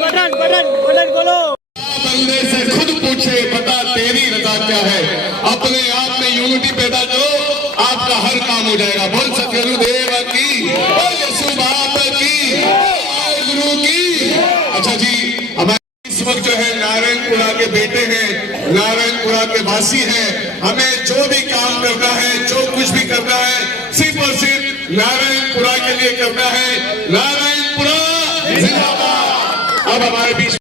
Button बोलो। बंदे से खुद पूछे बता तेरी रजा क्या है, अपने आप में यूनिटी पैदा करो, आपका हर काम हो जाएगा। बोल सतगुरुदेव की, बोल यीशु बाप की, गुरु की। अच्छा जी, हमारे इस वक्त जो है नारायणपुरा के बेटे हैं, नारायणपुरा के वासी हैं। हमें जो भी काम करना है, जो कुछ भी करना है, सिर्फ और सिर्फ नारायणपुरा के लिए करना है। नारायणपुरा जिंदाबाद। अब हमारे बीच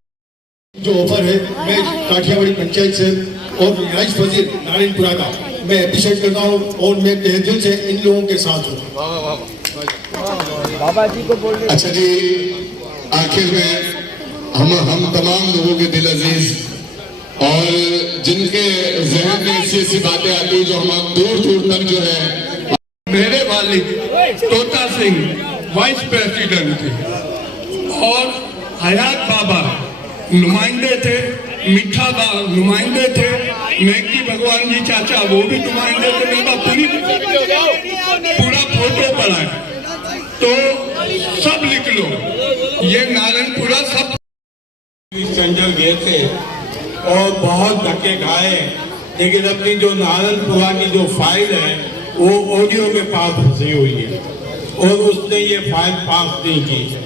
जो ऑफर है, मैं काठियावाड़ी पंचायत से और रिहाइश वजीर नारायणपुरा का मैं अप्रिशिएट करता हूँ और मैं तहे दिल से इन लोगों के साथ हूँ। बाबा जी को बोल रहे। अच्छा जी, आखिर में हम तमाम लोगों के दिल अजीज और जिनके जहन में ऐसी बातें आती है जो हम दूर दूर तक जो है, मेरे वालिद तोता सिंह वाइस प्रेसिडेंट थे और हयात बाबा नुमाइंदे थे, मीठा बाबा नुमाइंदे थे, मैकी भगवान जी चाचा वो भी नुमाइंदे थे। मेरे पास पूरा फोटो पड़ा है, तो सब लिख लो। ये नारायणपुरा सब चंचल गए थे और बहुत धक्के खाए, लेकिन अपनी जो नारायणपुरा की जो फाइल है वो ऑडियो के पास फंसी हुई है और उसने ये फाइल पास नहीं की।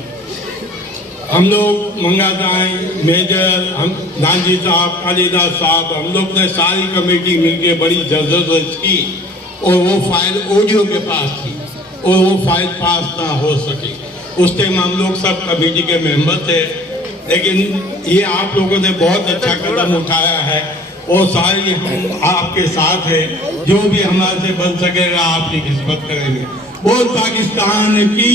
हम लोग मंगादाई मेजर, हम गांधी साहब, कालीदास साहब, हम लोग ने सारी कमेटी मिलके बड़ी जबरदस्त की और वो फाइल ऑडियो के पास थी और वो फाइल पास ना हो सकी। उस टाइम हम लोग सब कमेटी के मेंबर थे, लेकिन ये आप लोगों ने बहुत अच्छा कदम उठाया है और सारी हम आपके साथ है। जो भी हमारे से बन सकेगा आपकी खिदमत करेंगे। बोल पाकिस्तान की।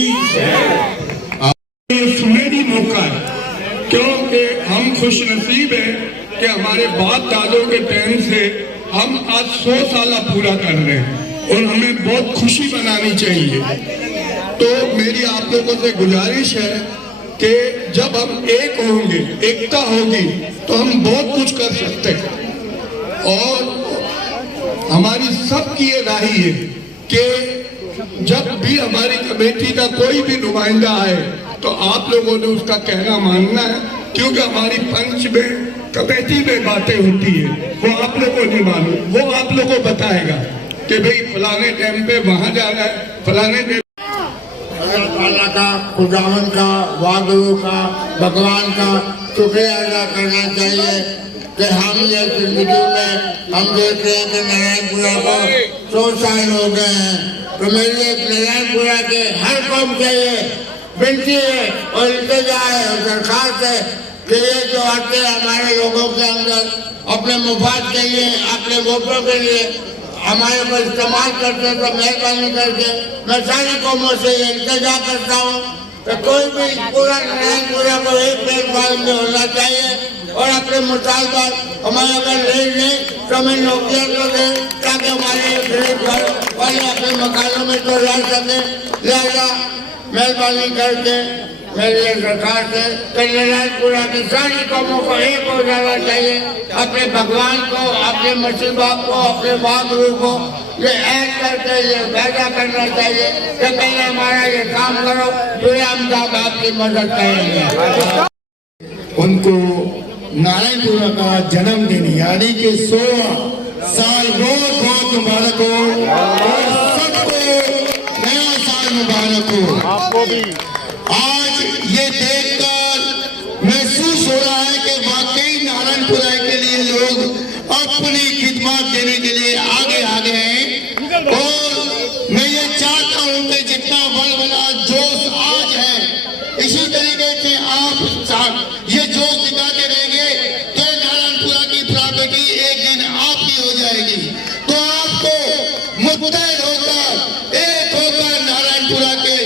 ये सुनहरी मौका है, क्योंकि हम खुश नसीब हैं कि हमारे बाप दादों के टाइम से हम आज 100 साल पूरा कर रहे हैं और हमें बहुत खुशी मनानी चाहिए। तो मेरी आप लोगों से गुजारिश है कि जब हम एक होंगे, एकता होगी, तो हम बहुत कुछ कर सकते हैं। और हमारी सबकी ये राय है कि जब भी हमारी कमेटी का कोई भी नुमाइंदा आए तो आप लोगों ने उसका कहना मानना है, क्योंकि हमारी पंच में कमेटी में बातें होती है, वो आप लोगों नहीं मालूम, वो आप लोगों को बताएगा कि भाई फलाने टाइम पे वहां जाना है, फलाने टाइम अल्लाह का, खुदावन का, वागुरु का, भगवान का शुक्रिया अदा करना चाहिए कि हम ये जिंदगी में हम देख रहे हैं कि नारायणपुरा को 100 साल हो गए हैं। तो मेरी एक नारायणपुरा के हर कौम से ये विनती है और इल्तिजा है और सरकार से कि ये जो आते हैं हमारे लोगों के अंदर अपने मुफाद के लिए, अपने वोटों के लिए हमारे पर इस्तेमाल करते हैं, तो मेहरबानी करके मैं सारी कौमों से ये इल्तिजा करता हूँ कि कोई भी पूरा नारायणपुरा को एक प्लेटफॉर्म में होना चाहिए और अपने मुताबिक हमारे अगर ले लें तो हमें नौकरियाँ तो दें ताकि हमारे गरीब घर वाले अपने मकानों में तो रह सकें। लिहाजा मेहरबानी करके मेरी सरकार से नारायणपुरा की सारी कौमों को एक हो जाना चाहिए, अपने भगवान को, अपने मसीह बाप को, अपने महागुरु को ये ऐड करके ये पैदा करना चाहिए कि पहले हमारा ये काम करो, फिर हम आपकी मदद करेंगे। उनको नारायणपुरा का जन्मदिन यानी कि 100 साल बहुत बहुत मुबारक हो और सबको नया साल मुबारक हो। आपको भी आज ये देखकर महसूस हो रहा है कि वाकई नारायणपुरा के लिए लोग अपनी खिदमत देने के लिए आगे आ गए हैं और मैं ये चाहता हूँ कि जितना बड़ा जोश आज है, इसी तरीके से आप ये जोश दिखाते रहेंगे तो नारायणपुरा की प्राप्ति एक दिन आपकी हो जाएगी। तो आपको मुत्तहद होकर, एक होकर नारायणपुरा के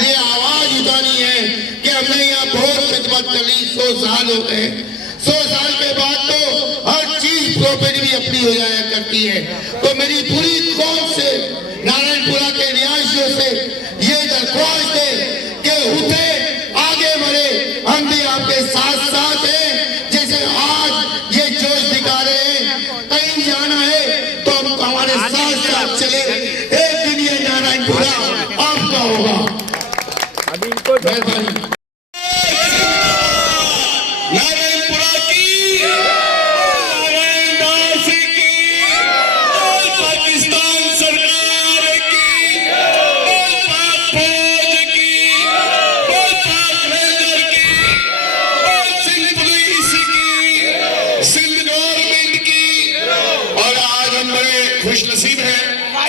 लिए आवाज उठानी है कि हमने यहाँ बहुत खिदमत कर ली, 100 साल हो गए। 100 साल के बाद तो हर चीज प्रॉपर्टी भी अपनी हो जाया करती है। तो मेरी पूरी कौम से, नारायणपुरा के रिहायशियों से ये दरख्वास्त है कि उठे, आगे बढ़े, हम भी आपके साथ साथ हैं। जैसे आज ये जोश दिखा रहे हैं, कहीं जाना है तो हम हमारे साथ साथ चले, एक दिन ये नारायणपुरा आपका होगा। अभी इनको मेहरबानी।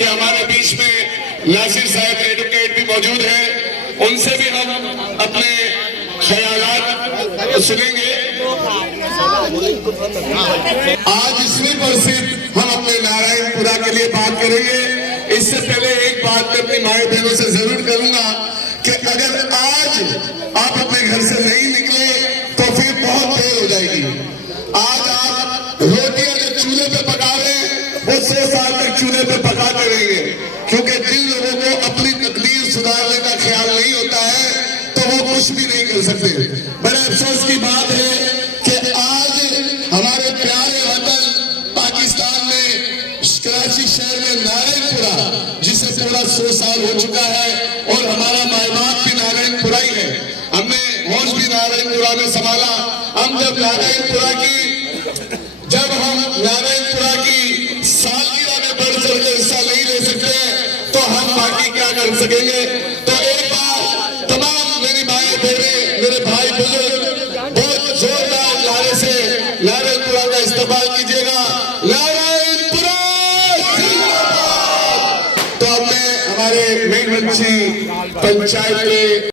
कि हमारे बीच में नासिर साहब एडवोकेट भी मौजूद हैं, उनसे भी हम अपने ख्यालात सुनेंगे। आज इसमें प्रसिद्ध हम अपने नारायणपुरा के लिए बात करेंगे। इससे पहले एक बात मैं अपनी माए बहनों से जरूर करूंगा कि अगर आज आप अपने घर से नहीं निकले तो फिर बहुत देर हो जाएगी। आज आप रोटी अगर चूल्हे पे पका रहे हैं वो 100 साल तक चूल्हे पे पकाते रहेंगे, क्योंकि जिन लोगों को अपनी तकदीर सुधारने का ख्याल नहीं होता है तो वो कुछ भी नहीं कर सकते। बड़े अफसोस की बात है कि आज हमारे प्यारे वतन पाकिस्तान में कराची शहर में नारायणपुरा, जिसे पूरा 100 साल हो चुका है और हमारा माय बाप भी नारायणपुरा ही है, हमने होश भी नारायणपुरा में संभाला। हम जब नारायणपुरा की सालगिरह में बढ़ चढ़ कर हिस्सा नहीं ले सकते तो हम बाकी क्या कर सकेंगे। तो एक बार तमाम मेरी माएं बहनें, मेरे भाई बुजुर्ग बहुत जोरदार नारे से नारायणपुरा का इस्तेमाल कीजिएगा। नारायणपुरा जिंदाबाद। तो हमने हमारे मेघवंशी पंचायत के